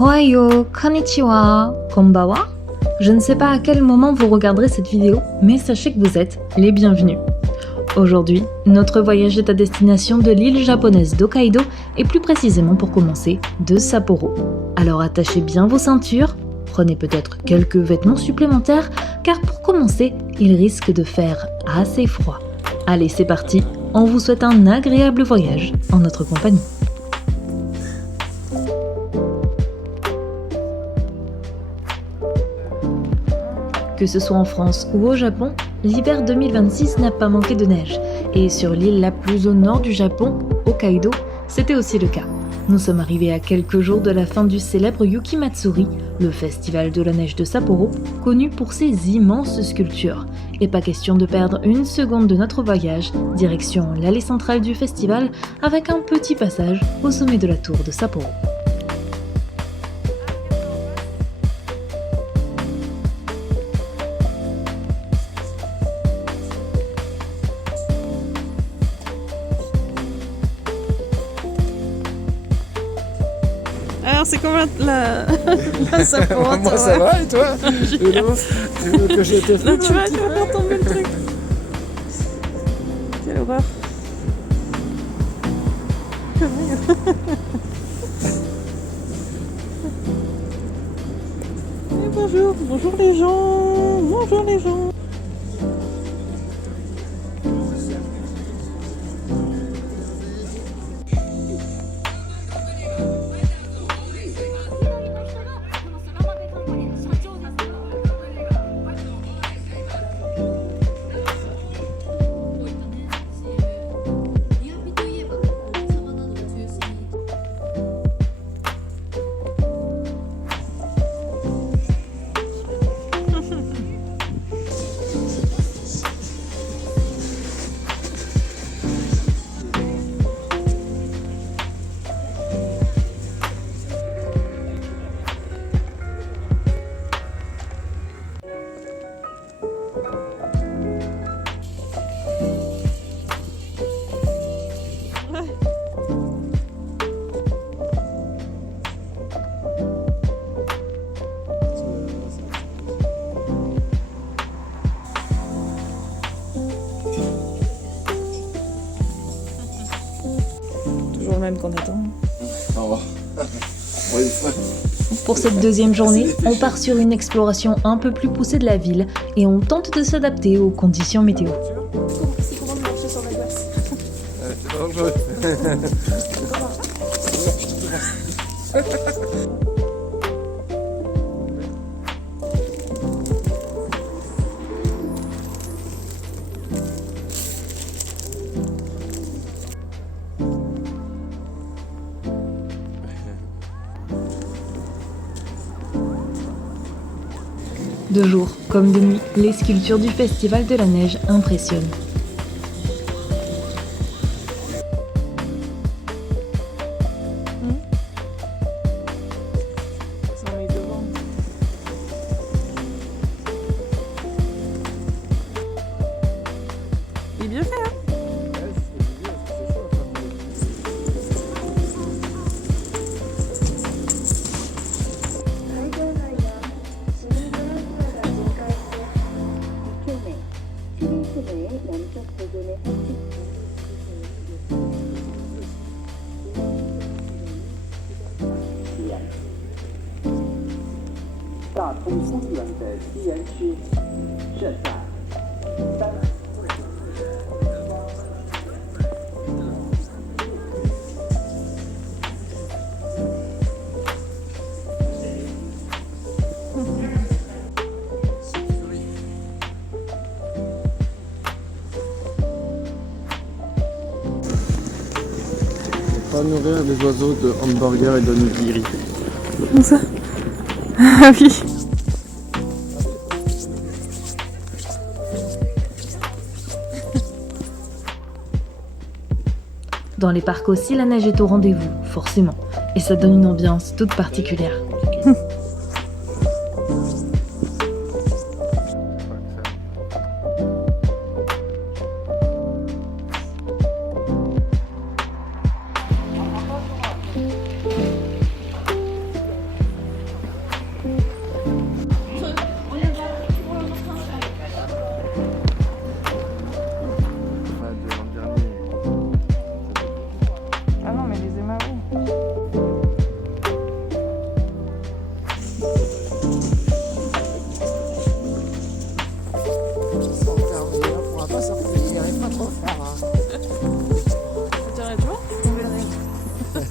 Ohio, konnichiwa, konbawa. Je ne sais pas à quel moment vous regarderez cette vidéo, mais sachez que vous êtes les bienvenus. Aujourd'hui, notre voyage est à destination de l'île japonaise d'Hokkaido et plus précisément pour commencer, de Sapporo. Alors attachez bien vos ceintures, prenez peut-être quelques vêtements supplémentaires car pour commencer, il risque de faire assez froid. Allez, c'est parti, on vous souhaite un agréable voyage en notre compagnie. Que ce soit en France ou au Japon, l'hiver 2026 n'a pas manqué de neige. Et sur l'île la plus au nord du Japon, Hokkaido, c'était aussi le cas. Nous sommes arrivés à quelques jours de la fin du célèbre Yuki-Matsuri, le festival de la neige de Sapporo, connu pour ses immenses sculptures. Et pas question de perdre une seconde de notre voyage, direction l'allée centrale du festival, avec un petit passage au sommet de la tour de Sapporo. Alors c'est comment la Sapporo? Moi ça va et toi? Tu veux que je te Là, tu vas faire tomber le truc. Quelle horreur. Et bonjour les gens, bonjour les gens. Toujours le même qu'on attend. Au revoir. Pour cette deuxième journée, on part sur une exploration un peu plus poussée de la ville et on tente de s'adapter aux conditions météo. C'est comment de marcher sur la glace? C'est dangereux. De jour comme de nuit, les sculptures du Festival de la Neige impressionnent. Ça en met devant. Il est bien fait, hein? Pas nourrir les oiseaux de hamburger et de nigiri. Comment ça? Ah oui. Dans les parcs aussi, la neige est au rendez-vous, forcément, et ça donne une ambiance toute particulière.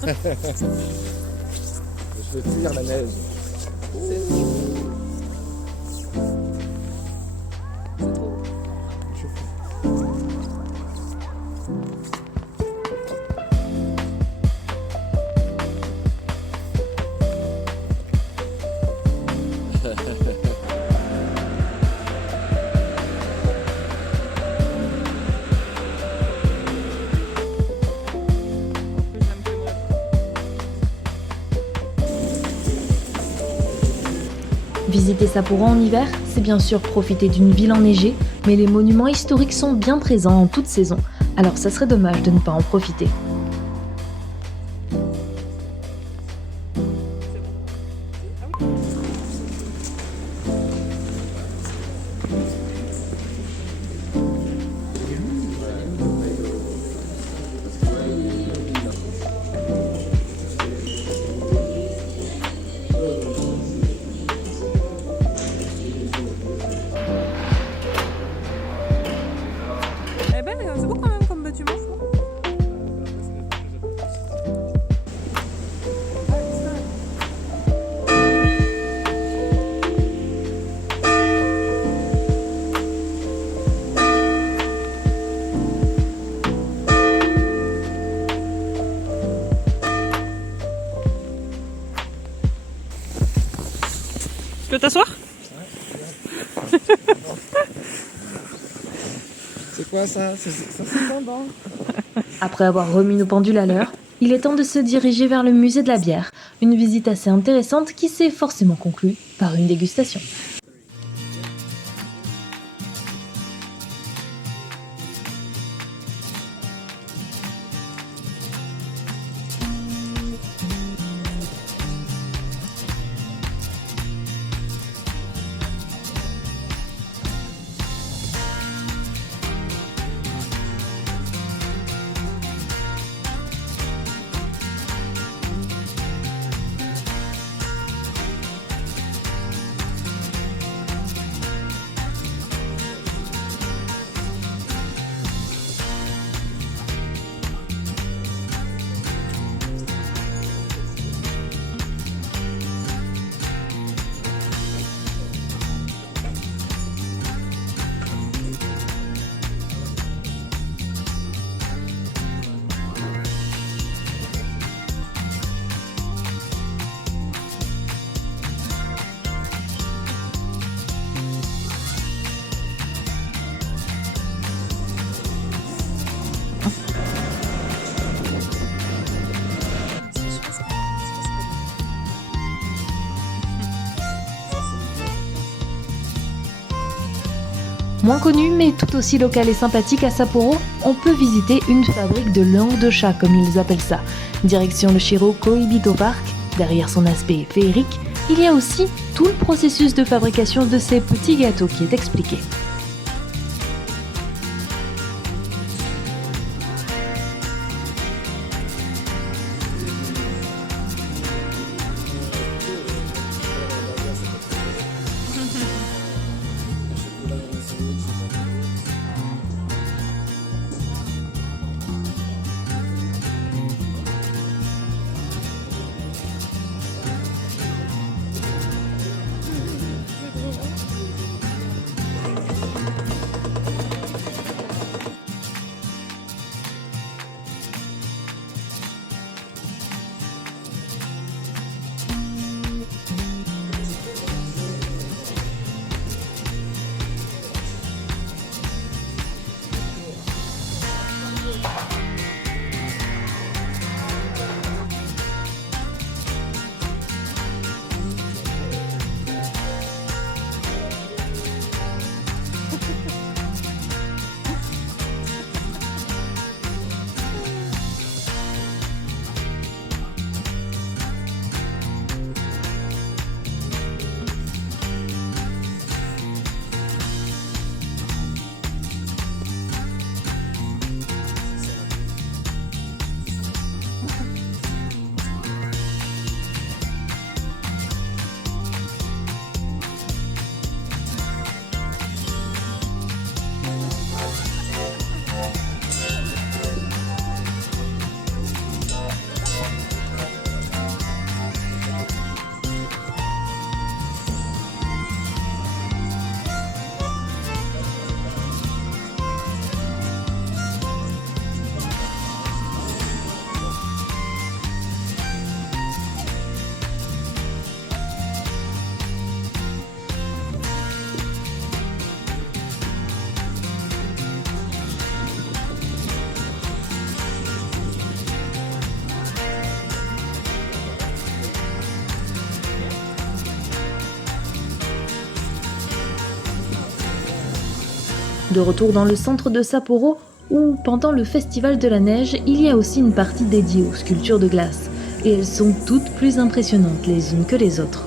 Je vais fuir la neige. Visiter Sapporo en hiver, c'est bien sûr profiter d'une ville enneigée, mais les monuments historiques sont bien présents en toute saison, alors ça serait dommage de ne pas en profiter. Eh ben, c'est beau quand même comme bâtiment, je trouve. Tu peux t'asseoir? C'est quoi ça? Ça c'est pendant. Après avoir remis nos pendules à l'heure, il est temps de se diriger vers le musée de la bière, une visite assez intéressante qui s'est forcément conclue par une dégustation. Moins connu mais tout aussi local et sympathique à Sapporo, on peut visiter une fabrique de langue de chat comme ils appellent ça. Direction le Shiro Koibito Park, derrière son aspect féerique, il y a aussi tout le processus de fabrication de ces petits gâteaux qui est expliqué. De retour dans le centre de Sapporo, où pendant le festival de la neige, il y a aussi une partie dédiée aux sculptures de glace. Et elles sont toutes plus impressionnantes les unes que les autres.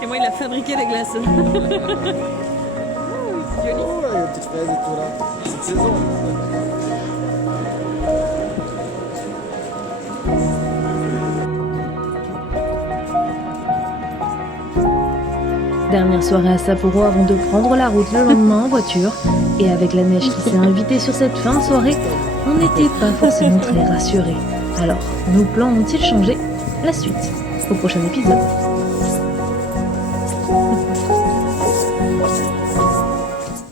Et moi, il a fabriqué la glace. Oh, il y a une petite fraise et tout là. Cette saison. Dernière soirée à Sapporo avant de prendre la route le lendemain en voiture. Et avec la neige qui s'est invitée sur cette fin de soirée, on n'était pas forcément très rassurés. Alors, nos plans ont-ils changé? La suite, au prochain épisode.